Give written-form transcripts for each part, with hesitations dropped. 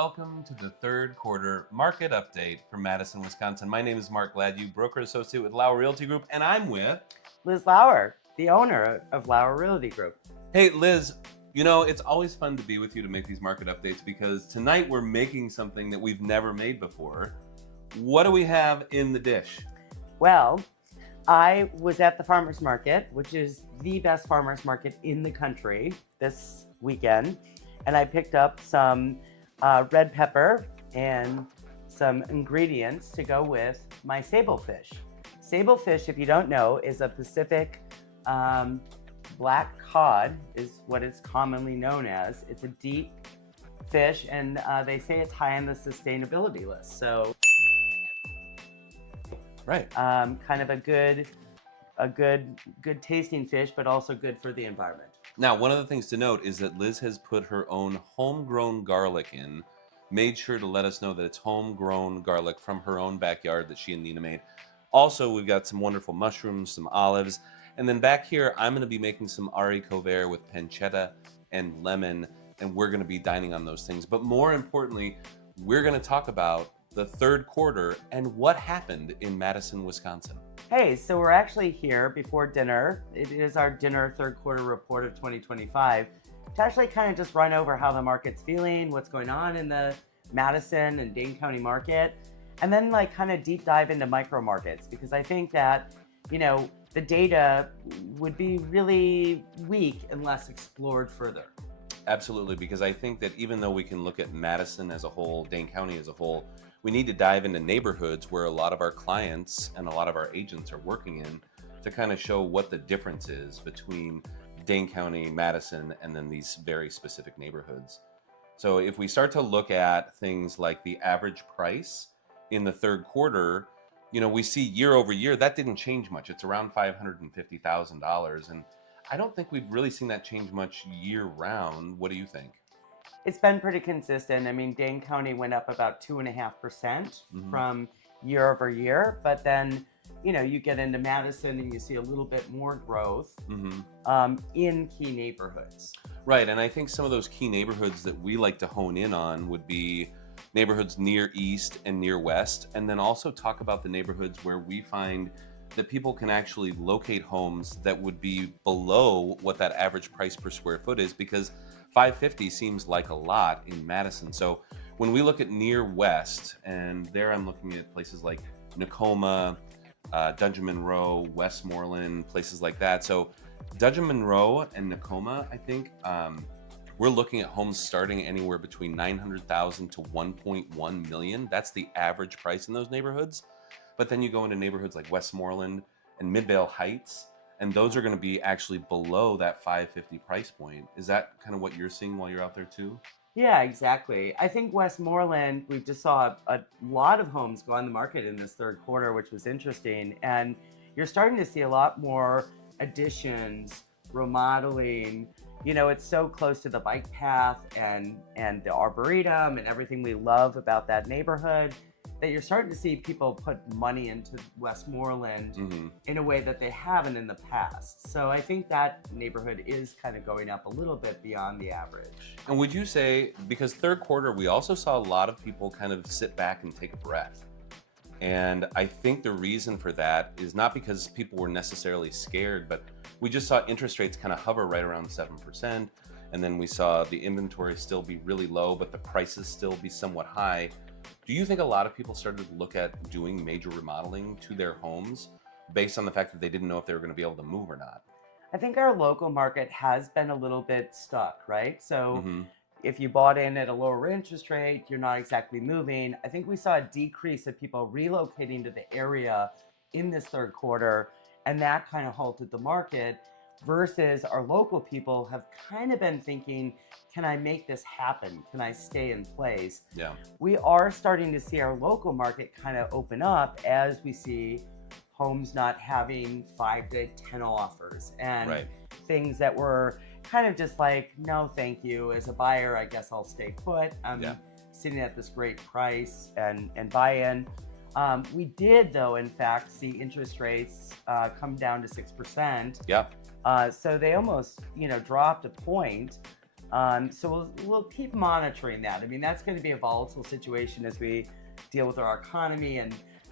welcome to the third quarter market update from Madison, Wisconsin. My name is Mark Gladue, broker associate with Lauer Realty Group, and I'm with Liz Lauer, the owner of Lauer Realty Group. Hey, Liz, you know, it's always fun to be with you to make these market updates because tonight we're making something that we've never made before. What do we have in the dish? Well, I was at the farmer's market, which is the best farmer's market in the country this weekend, and I picked up some red pepper and some ingredients to go with my sable fish. Sable fish, if you don't know, is a Pacific black cod, is what it's commonly known as. It's a deep fish, and they say it's high on the sustainability list. So, right, kind of a good tasting fish, but also good for the environment. Now, one of the things to note is that Liz has put her own homegrown garlic in, made sure to let us know that it's homegrown garlic from her own backyard that she and Nina made. Also, we've got some wonderful mushrooms, some olives, and then back here, I'm going to be making some haricot vert with pancetta and lemon, and we're going to be dining on those things. But more importantly, we're going to talk about the third quarter and what happened in Madison, Wisconsin. Hey, so we're actually here before dinner. It is our dinner third quarter report of 2025 to actually kind of just run over how the market's feeling, what's going on in the Madison and Dane County market, and then like kind of deep dive into micro markets, because I think that, you know, the data would be really weak unless explored further. Absolutely, because I think that even though we can look at Madison as a whole, Dane County as a whole, we need to dive into neighborhoods where a lot of our clients and a lot of our agents are working in to kind of show what the difference is between Dane County, Madison, and then these very specific neighborhoods. So if we start to look at things like the average price in the third quarter, you know, we see year over year, that didn't change much. It's around $550,000. And I don't think we've really seen that change much year round. What do you think? It's been pretty consistent. I mean, Dane County went up about 2.5% from year over year, but then, you know, you get into Madison and you see a little bit more growth in key neighborhoods. Right, and I think some of those key neighborhoods that we like to hone in on would be neighborhoods near east and near west, and then also talk about the neighborhoods where we find that people can actually locate homes that would be below what that average price per square foot is, because $550 seems like a lot in Madison. So when we look at near west, and there I'm looking at places like Nakoma, Dungeon Monroe, Westmoreland, places like that. So Dungeon Monroe and Nakoma, I think, we're looking at homes starting anywhere between $900,000 to $1.1 million. That's the average price in those neighborhoods. But then you go into neighborhoods like Westmoreland and Midvale Heights, and those are going to be actually below that $550 price point. Is that kind of what you're seeing while you're out there too? Yeah, exactly. I think Westmoreland, we just saw a lot of homes go on the market in this third quarter, which was interesting. And you're starting to see a lot more additions, remodeling. You know, it's so close to the bike path and the Arboretum and everything we love about that neighborhood, that you're starting to see people put money into Westmoreland in a way that they haven't in the past. So I think that neighborhood is kind of going up a little bit beyond the average. And would you say, because third quarter, we also saw a lot of people kind of sit back and take a breath. And I think the reason for that is not because people were necessarily scared, but we just saw interest rates kind of hover right around 7%. And then we saw the inventory still be really low, but the prices still be somewhat high. Do you think a lot of people started to look at doing major remodeling to their homes based on the fact that they didn't know if they were going to be able to move or not? I think our local market has been a little bit stuck, right? So if you bought in at a lower interest rate, you're not exactly moving. I think we saw a decrease of people relocating to the area in this third quarter, and that kind of halted the market, versus our local people have kind of been thinking, can I make this happen? Can I stay in place? Yeah. We are starting to see our local market kind of open up as we see homes not having 5 to 10 offers and things that were kind of just like, no, thank you. As a buyer, I guess I'll stay put. I'm sitting at this great price and buy-in. We did, though, in fact, see interest rates come down to 6%. Yeah. So they almost, dropped a point. So we'll keep monitoring that. I mean, that's going to be a volatile situation as we deal with our economy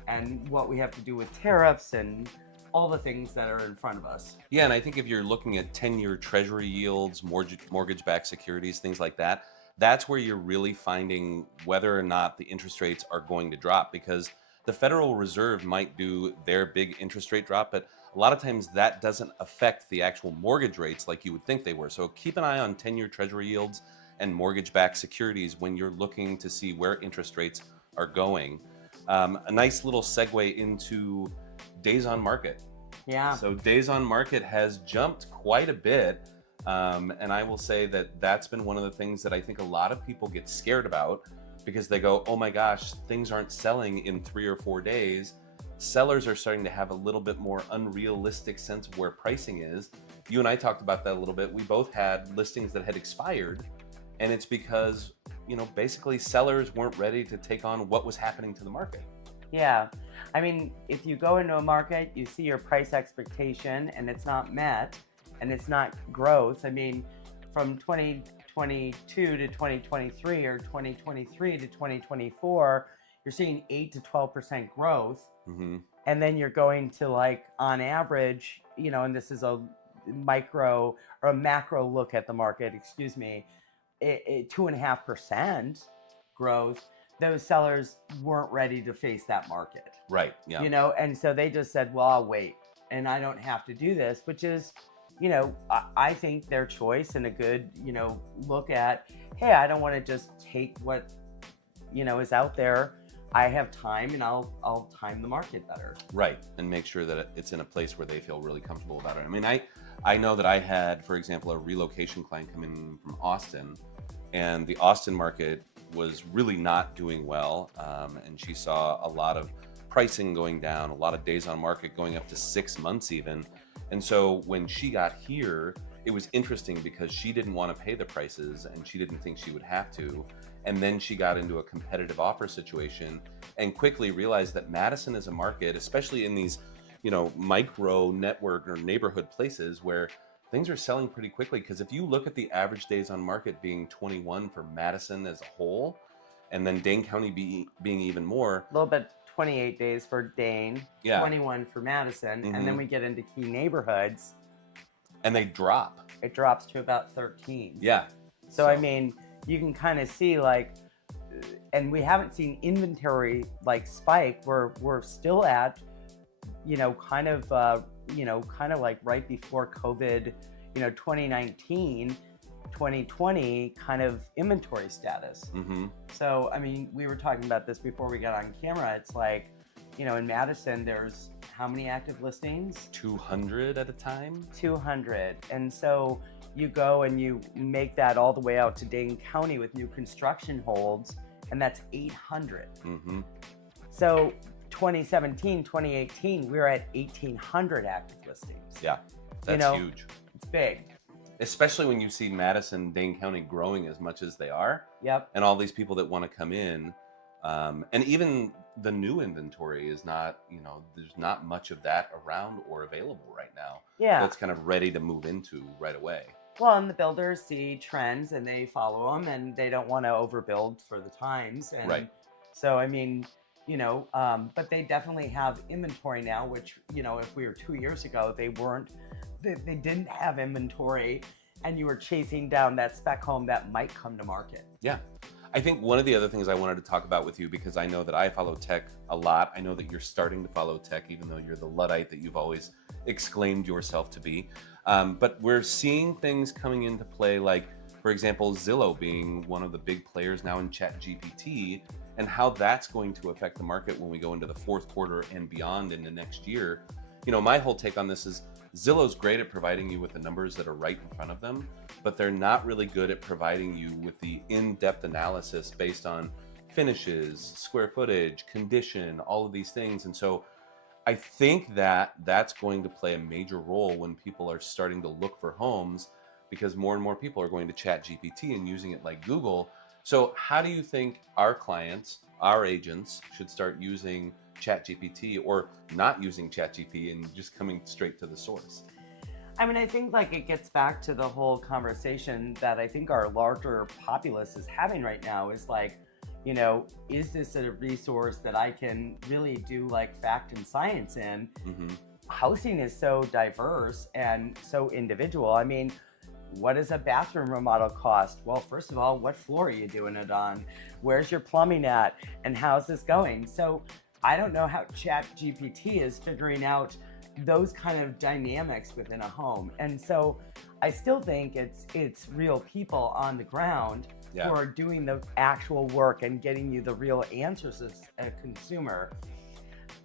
and what we have to do with tariffs and all the things that are in front of us. Yeah, and I think if you're looking at 10-year treasury yields, mortgage-backed securities, things like that, that's where you're really finding whether or not the interest rates are going to drop, because the Federal Reserve might do their big interest rate drop, but a lot of times that doesn't affect the actual mortgage rates like you would think they were. So keep an eye on 10-year treasury yields and mortgage-backed securities when you're looking to see where interest rates are going. A nice little segue into days on market. Yeah. So days on market has jumped quite a bit. And I will say that that's been one of the things that I think a lot of people get scared about, because they go, oh my gosh, things aren't selling in 3 or 4 days. Sellers are starting to have a little bit more unrealistic sense of where pricing is. You and I talked about that a little bit. We both had listings that had expired, and it's because, basically sellers weren't ready to take on what was happening to the market. Yeah. I mean, if you go into a market, you see your price expectation and it's not met and it's not growth. I mean, from 2022 to 2023 or 2023 to 2024, you're seeing 8 to 12% growth. Mm-hmm. And then you're going to, like, on average, and this is a micro or a macro look at the market, 2.5% growth. Those sellers weren't ready to face that market. Right. Yeah. And so they just said, well, I'll wait and I don't have to do this, which is, I think their choice and a good, look at, hey, I don't want to just take what, is out there. I have time and I'll time the market better. Right. And make sure that it's in a place where they feel really comfortable about it. I mean, I know that I had, for example, a relocation client come in from Austin, and the Austin market was really not doing well. And she saw a lot of pricing going down, a lot of days on market going up to 6 months even. And so when she got here, it was interesting because she didn't want to pay the prices and she didn't think she would have to. And then she got into a competitive offer situation and quickly realized that Madison is a market, especially in these, micro network or neighborhood places, where things are selling pretty quickly. Because if you look at the average days on market being 21 for Madison as a whole, and then Dane County being even more. A little bit, 28 days for Dane, Yeah. 21 for Madison, and then we get into key neighborhoods. And they drop. It drops to about 13. Yeah. So I mean, you can kind of see, like, and we haven't seen inventory like spike. We're still at, kind of like right before COVID, 2019, 2020 kind of inventory status. Mm-hmm. So, I mean, we were talking about this before we got on camera. It's like, in Madison, there's how many active listings? 200 at a time? 200. And so you go and you make that all the way out to Dane County with new construction holds, and that's 800. Mm-hmm. So 2017, 2018, we were at 1,800 active listings. Yeah, that's huge. It's big. Especially when you see Madison, Dane County growing as much as they are. Yep. And all these people that want to come in. And even the new inventory is not, there's not much of that around or available right now. Yeah. That's kind of ready to move into right away. Well, and the builders see trends and they follow them, and they don't want to overbuild for the times. And right. So, I mean, but they definitely have inventory now, which, if we were 2 years ago, they didn't have inventory, and you were chasing down that spec home that might come to market. Yeah. I think one of the other things I wanted to talk about with you, because I know that I follow tech a lot. I know that you're starting to follow tech, even though you're the Luddite that you've always exclaimed yourself to be. But we're seeing things coming into play, like, for example, Zillow being one of the big players now in ChatGPT, and how that's going to affect the market when we go into the fourth quarter and beyond into next year. My whole take on this is Zillow's great at providing you with the numbers that are right in front of them, but they're not really good at providing you with the in-depth analysis based on finishes, square footage, condition, all of these things. And so I think that that's going to play a major role when people are starting to look for homes, because more and more people are going to ChatGPT and using it like Google. So how do you think our clients, our agents, should start using ChatGPT, or not using ChatGPT and just coming straight to the source? I mean, I think like it gets back to the whole conversation that I think our larger populace is having right now is like, is this a resource that I can really do like fact and science in? Hmm. Housing is so diverse and so individual. I mean, what does a bathroom remodel cost? Well, first of all, what floor are you doing it on? Where's your plumbing at? And how's this going? So I don't know how ChatGPT is figuring out those kind of dynamics within a home. And so I still think it's real people on the ground Yeah. who are doing the actual work and getting you the real answers as a consumer.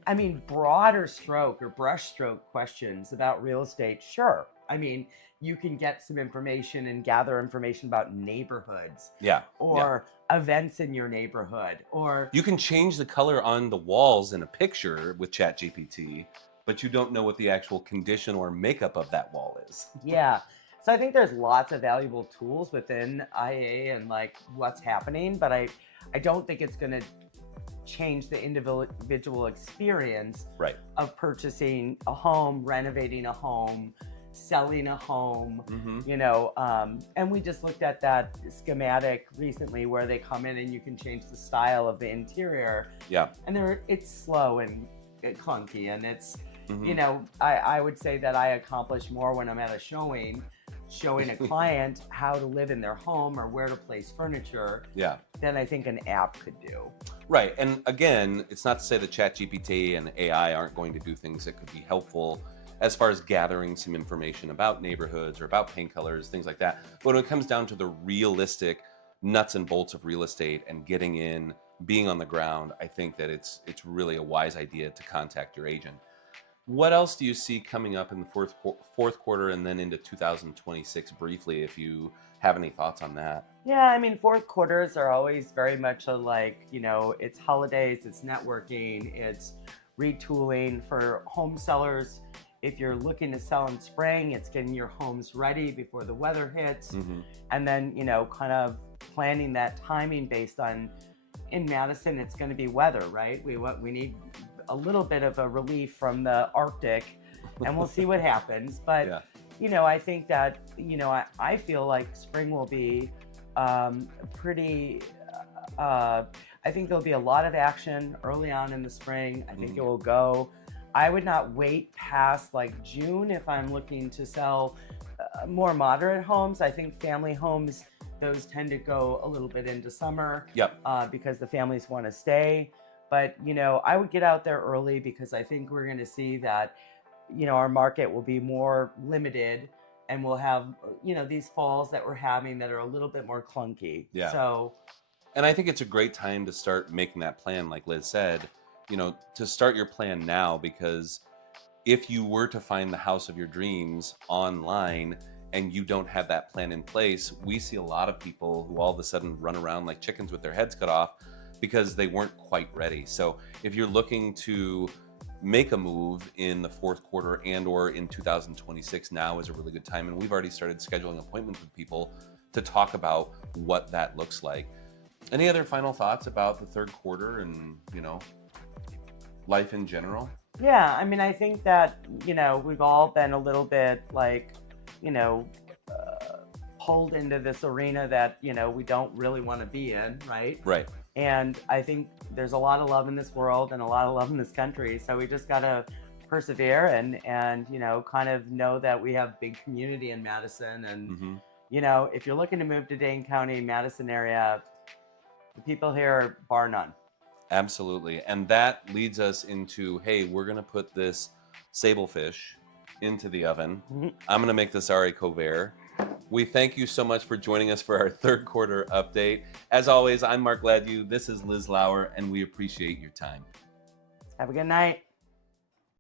I mean, broader stroke or brush stroke questions about real estate, sure. I mean, you can get some information and gather information about neighborhoods Yeah. or events in your neighborhood or You can change the color on the walls in a picture with ChatGPT, but you don't know what the actual condition or makeup of that wall is. yeah. So I think there's lots of valuable tools within IA and like what's happening, but I don't think it's going to change the individual experience Right. of purchasing a home, renovating a home, selling a home, Hmm. and we just looked at that schematic recently where they come in and you can change the style of the interior, Yeah. and it's slow and clunky, and it's, Mhm. I would say that I accomplish more when I'm at a showing a client how to live in their home or where to place furniture Yeah. than I think an app could do. Right. And again, it's not to say that ChatGPT and AI aren't going to do things that could be helpful as far as gathering some information about neighborhoods or about paint colors, things like that. But when it comes down to the realistic nuts and bolts of real estate and getting in, being on the ground, I think that it's really a wise idea to contact your agent. What else do you see coming up in the fourth quarter and then into 2026 briefly, if you have any thoughts on that? Yeah, I mean, fourth quarters are always very much it's holidays, it's networking, it's retooling for home sellers. If you're looking to sell in spring, it's getting your homes ready before the weather hits. Hmm. And then, kind of planning that timing based on, in Madison, it's going to be weather, right? We need a little bit of a relief from the Arctic, and we'll see what happens. But Yeah. I think that I feel like spring will be pretty. I think there'll be a lot of action early on in the spring. I think it will go. I would not wait past like June if I'm looking to sell more moderate homes. I think family homes, those tend to go a little bit into summer. Yep. Because the families want to stay. But, I would get out there early because I think we're going to see that, our market will be more limited and we'll have, these falls that we're having that are a little bit more clunky. Yeah. So, And I think it's a great time to start making that plan, like Liz said, to start your plan now, because if you were to find the house of your dreams online and you don't have that plan in place, we see a lot of people who all of a sudden run around like chickens with their heads cut off because they weren't quite ready. So if you're looking to make a move in the fourth quarter and or in 2026, now is a really good time. And we've already started scheduling appointments with people to talk about what that looks like. Any other final thoughts about the third quarter and, life in general? yeah, I mean, I think that, we've all been a little bit like, pulled into this arena that, we don't really want to be in, right? Right. And I think there's a lot of love in this world and a lot of love in this country. So we just got to persevere and kind of know that we have big community in Madison. And, Hmm. if you're looking to move to Dane County, Madison area, the people here are bar none. Absolutely. And that leads us into, hey, we're going to put this sable fish into the oven. I'm going to make this haricot vert. We thank you so much for joining us for our third quarter update. As always, I'm Mark Ladue. This is Liz Lauer, and we appreciate your time. Have a good night.